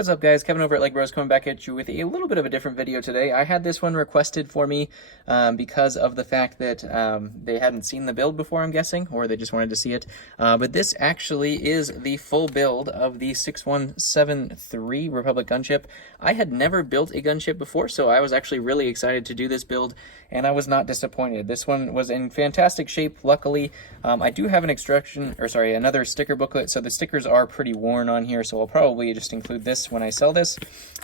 What's up, guys? Kevin over at Lego Bros coming back at you with a little bit of a different video today. I had this one requested for me because of the fact that they hadn't seen the build before, I'm guessing, or they just wanted to see it. But this actually is the full build of the 6173 Republic gunship. I had never built a gunship before, so I was actually really excited to do this build, and I was not disappointed. This one was in fantastic shape, luckily. I do have another sticker booklet, so the stickers are pretty worn on here, so I'll probably just include this when I sell this.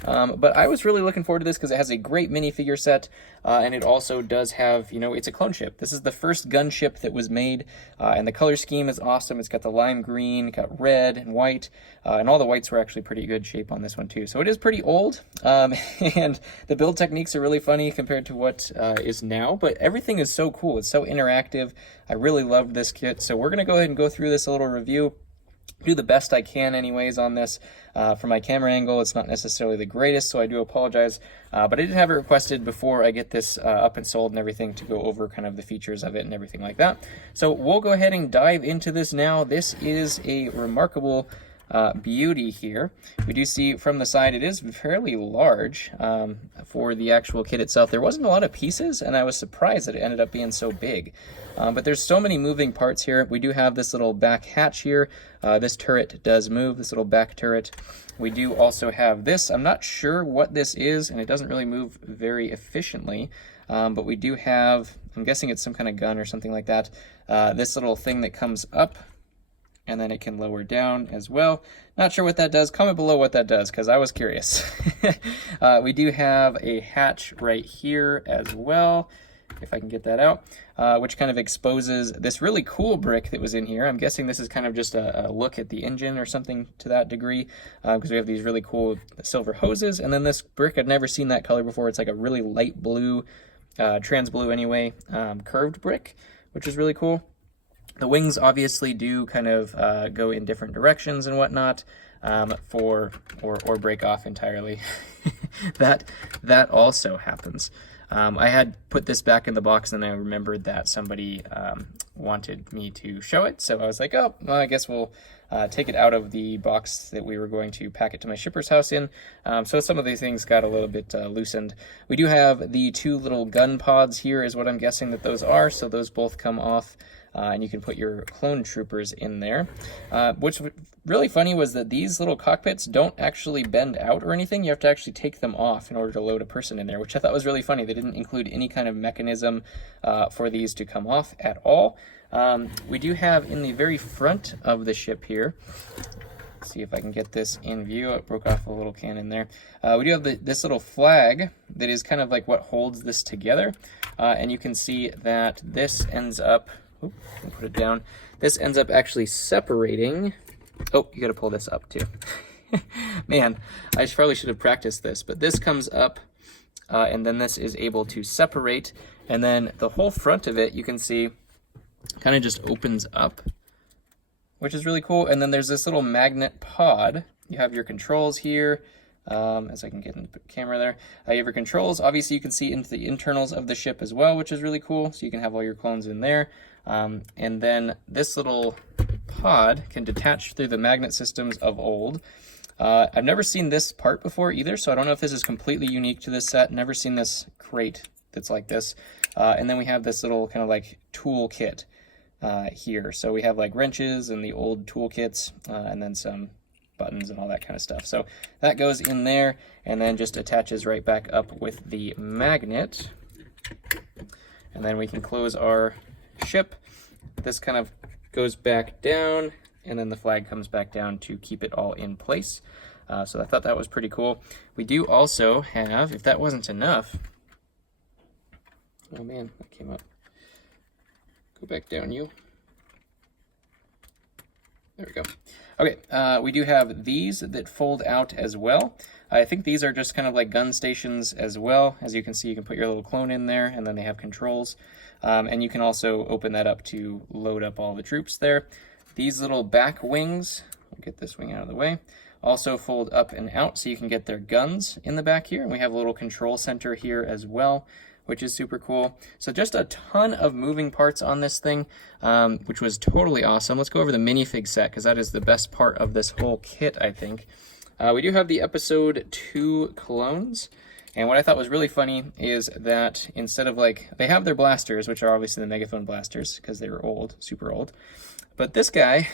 But I was really looking forward to this because it has a great minifigure set, and it also does have, it's a clone ship. This is the first gunship that was made, and the color scheme is awesome. It's got the lime green, got red and white, and all the whites were actually pretty good shape on this one too. So it is pretty old, and the build techniques are really funny compared to what is now, but everything is so cool. It's so interactive. I really loved this kit, so we're going to go ahead and go through this a little review. Do the best I can anyways on this. For my camera angle, it's not necessarily the greatest, so I do apologize. But I did have it requested before I get this up and sold and everything to go over kind of the features of it and everything like that. So we'll go ahead and dive into this now. This is a remarkable beauty here. We do see from the side it is fairly large for the actual kit itself. There wasn't a lot of pieces, and I was surprised that it ended up being so big. But there's so many moving parts here. We do have this little back hatch here. This turret does move, this little back turret. We do also have this. I'm not sure what this is, and it doesn't really move very efficiently. But we do have, I'm guessing it's some kind of gun or something like that. This little thing that comes up, and then it can lower down as well. Not sure what that does. Comment below what that does, because I was curious. We do have a hatch right here as well, if I can get that out, which kind of exposes this really cool brick that was in here. I'm guessing this is kind of just a look at the engine or something to that degree, because we have these really cool silver hoses, and then this brick, I've never seen that color before. It's like a really light blue, trans blue anyway, curved brick, which is really cool. The wings obviously do kind of go in different directions and whatnot, or break off entirely. that also happens. I had put this back in the box, and I remembered that somebody wanted me to show it, so I was like, oh, well, I guess we'll take it out of the box that we were going to pack it to my shipper's house in. So some of these things got a little bit loosened. We do have the two little gun pods here is what I'm guessing that those are, so those both come off. And you can put your clone troopers in there. What's really funny was that these little cockpits don't actually bend out or anything. You have to actually take them off in order to load a person in there, which I thought was really funny. They didn't include any kind of mechanism for these to come off at all. We do have in the very front of the ship here, let's see if I can get this in view. It broke off a little cannon there. We do have this little flag that is kind of like what holds this together. And you can see that this ends up, I'll put it down. This ends up actually separating. Oh, you got to pull this up too. Man, I probably should have practiced this, but this comes up, and then this is able to separate, and then the whole front of it, you can see, kind of just opens up, which is really cool. And then there's this little magnet pod. You have your controls here. As I can get into the camera there. You have your controls. Obviously, you can see into the internals of the ship as well, which is really cool. So you can have all your clones in there. And then this little pod can detach through the magnet systems of old. I've never seen this part before either, so I don't know if this is completely unique to this set. Never seen this crate that's like this. And then we have this little kind of like tool kit here. So we have like wrenches and the old tool kits, and then some buttons and all that kind of stuff. So that goes in there and then just attaches right back up with the magnet. And then we can close our ship. This kind of goes back down, and then the flag comes back down to keep it all in place. So I thought that was pretty cool. We do also have, if that wasn't enough, oh man, that came up. Go back down, you. There we go. Okay, we do have these that fold out as well. I think these are just kind of like gun stations as well. As you can see, you can put your little clone in there, and then they have controls. And you can also open that up to load up all the troops there. These little back wings, I'll get this wing out of the way, also fold up and out so you can get their guns in the back here. And we have a little control center here as well, which is super cool. So just a ton of moving parts on this thing, which was totally awesome. Let's go over the minifig set, because that is the best part of this whole kit, I think. We do have the episode 2 clones. And what I thought was really funny is that instead of like, they have their blasters, which are obviously the megaphone blasters because they were old, super old. But this guy,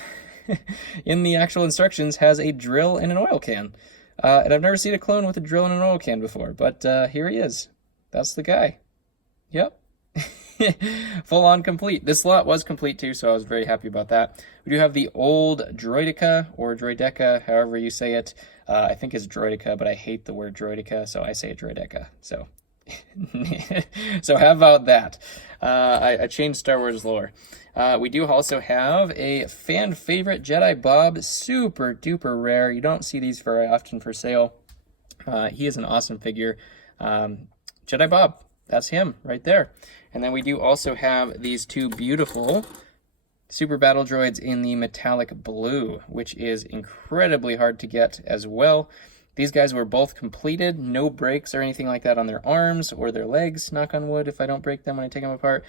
in the actual instructions, has a drill and an oil can. And I've never seen a clone with a drill and an oil can before, but here he is. That's the guy. Yep. Full on complete. This lot was complete too, so I was very happy about that. We do have the old Droidica, or Droideca, however you say it. I think it's Droidica, but I hate the word Droidica, so I say Droideca. So, so how about that? I changed Star Wars lore. We do also have a fan favorite Jedi Bob, super duper rare. You don't see these very often for sale. He is an awesome figure. Jedi Bob, that's him right there. And then we do also have these two beautiful Super Battle Droids in the metallic blue, which is incredibly hard to get as well. These guys were both completed, no breaks or anything like that on their arms or their legs, knock on wood if I don't break them when I take them apart.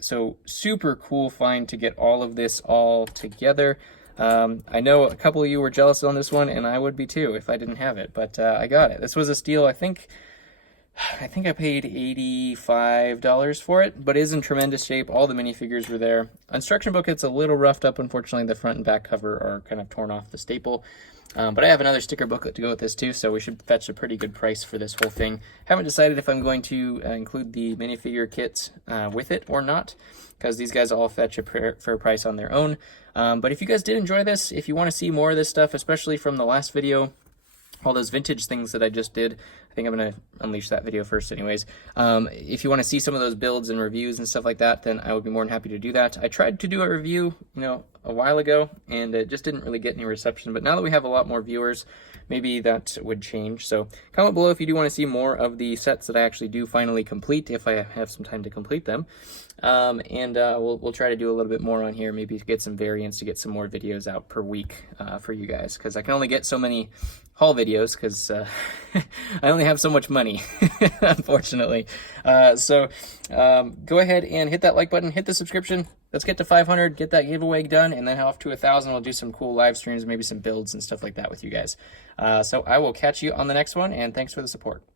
So super cool find to get all of this all together. I know a couple of you were jealous on this one, and I would be too if I didn't have it, but I got it. This was a steal. I think I paid $85 for it, but it is in tremendous shape. All the minifigures were there. Instruction booklet's a little roughed up, unfortunately. The front and back cover are kind of torn off the staple. But I have another sticker booklet to go with this too, so we should fetch a pretty good price for this whole thing. Haven't decided if I'm going to include the minifigure kits with it or not, because these guys all fetch a fair price on their own. But if you guys did enjoy this, if you want to see more of this stuff, especially from the last video, all those vintage things that I just did, I think I'm going to unleash that video first anyways. If you want to see some of those builds and reviews and stuff like that, then I would be more than happy to do that. I tried to do a review, a while ago, and it just didn't really get any reception. But now that we have a lot more viewers, maybe that would change. So comment below if you do want to see more of the sets that I actually do finally complete, if I have some time to complete them. We'll try to do a little bit more on here, maybe get some variants to get some more videos out per week for you guys, because I can only get so many haul videos because I only have so much money, unfortunately. So go ahead and hit that like button, hit the subscription. Let's get to 500, get that giveaway done, and then off to 1,000. We'll do some cool live streams, maybe some builds and stuff like that with you guys. So I will catch you on the next one, and thanks for the support.